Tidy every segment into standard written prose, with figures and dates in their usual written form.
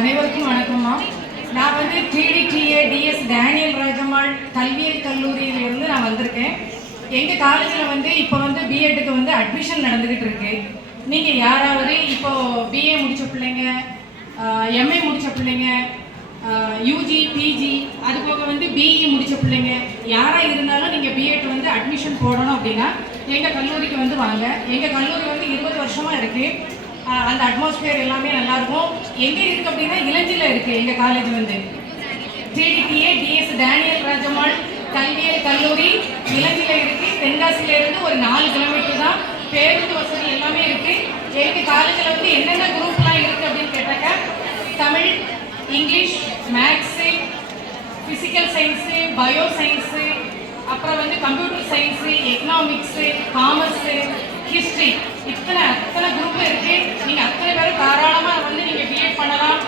அனைவருக்கும் வணக்கம்மா. நான் வந்து டிடிடிஏ டிஎஸ் டேனியல் ராஜம்மாள் கல்வியல் கல்லூரியிலிருந்து நான் வந்திருக்கேன். எங்கள் காலேஜில் வந்து இப்போ வந்து பிஎட்டுக்கு வந்து அட்மிஷன் நடந்துக்கிட்டு இருக்கு. நீங்கள் யாராவது இப்போ பிஏ முடித்த பிள்ளைங்க, எம்ஏ முடித்த பிள்ளைங்க, யூஜி பிஜி அது போக வந்து பிஇ முடித்த பிள்ளைங்க யாராக இருந்தாலும் நீங்கள் பிஎட் வந்து அட்மிஷன் போடணும் அப்படின்னா எங்கள் கல்லூரிக்கு வந்து வாங்க. எங்கள் கல்லூரி வந்து 20 வருஷமாக இருக்குது. அந்த அட்மாஸ்பியர் எல்லாமே நல்லாயிருக்கும். எங்கே இருக்குது அப்படின்னா இளஞ்சியில் இருக்குது எங்கள் காலேஜ் வந்து. டிடிடிஏ டிஎஸ் டேனியல் ராஜம்மாள் கல்வியல் கல்லூரி இளஞ்சியில் இருக்குது. தென்காசியிலேருந்து ஒரு 4 கிலோமீட்டர் தான். பேருந்து வசதி எல்லாமே இருக்குது. எங்கள் காலேஜில் வந்து என்னென்ன குரூப்லாம் இருக்குது அப்படின்னு கேட்டாக்கா Tamil, English, maths, physical science, bio science, அப்புறம் வந்து computer science, economics, commerce, history, அத்தனை குரூப் இருக்குது. நீங்கள் அத்தனை பேரும் தாராளமாக வந்து நீங்கள் பிஎட் பண்ணலாம்.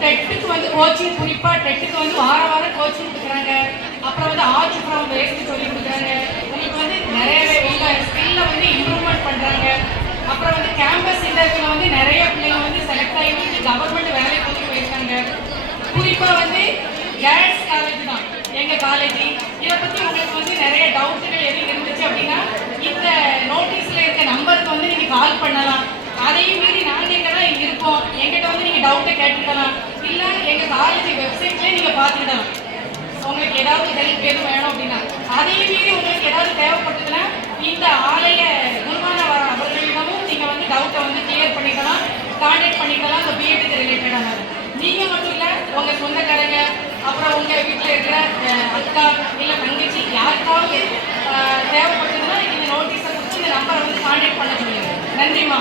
டெட்டுக்கு வந்து கோச்சிங், குறிப்பாக டெட்டுக்கு வந்து வாரம் கோச்சிங் கொடுக்குறாங்க. அப்புறம் வந்து ஆர்ட் ஃப்ரம் வேஸ்ட்டு சொல்லி கொடுக்குறாங்க. உங்களுக்கு வந்து நிறையவே உங்கள் ஸ்கில்லை வந்து இம்ப்ரூவ்மெண்ட் பண்ணுறாங்க. அப்புறம் வந்து கேம்பஸ் இன்டர்வியூவில் வந்து நிறைய பிள்ளைங்க வந்து செலக்ட் ஆகி வந்து கவர்மெண்ட் வேலைக்கு வந்து போயிருக்காங்க. குறிப்பாக வந்து கேர்ள்ஸ் காலேஜ் தான் எங்கள் காலேஜ். இதை பற்றி உங்களுக்கு வந்து நிறைய டவுட்டுகள் எதுவும் இருந்துச்சு அப்படின்னா இந்த நோட்டீஸில் இருக்க நம்பருக்கு வந்து நீங்கள் கால் பண்ணலாம். அதையும் மீறி நாங்கள் எங்கே தான் இருக்கோம், எங்கிட்ட வந்து நீங்கள் டவுட்டை கேட்டுக்கலாம். இல்லை எங்கள் காலேஜ் வெப்சைட்லேயே நீங்கள் பார்த்துக்கலாம். உங்களுக்கு ஏதாவது ஹெல்ப் எதுவும் வேணும் அப்படின்னா அதையும் மீறி உங்களுக்கு ஏதாவது தேவைப்பட்டதுன்னா இந்த ஆலய குருவான அவர்களிடமும் நீங்கள் வந்து டவுட்டை வந்து கிளியர் பண்ணிக்கலாம், கான்டாக்ட் பண்ணிக்கலாம். இந்த பிஎட்டுக்கு ரிலேட்டடான நீங்கள் மட்டும் இல்லை, உங்கள் சொந்தக்காரங்க, அப்புறம் உங்கள் வீட்டில் இருக்கிற அக்கா இல்லை தங்கச்சி யாருக்காவது தேவைப்பட்டதுன்னா இந்த நோட்டீஸை கொடுத்து இந்த நம்பரை வந்து கான்டாக்ட் பண்ண சொல்லுங்கள். நன்றிம்மா.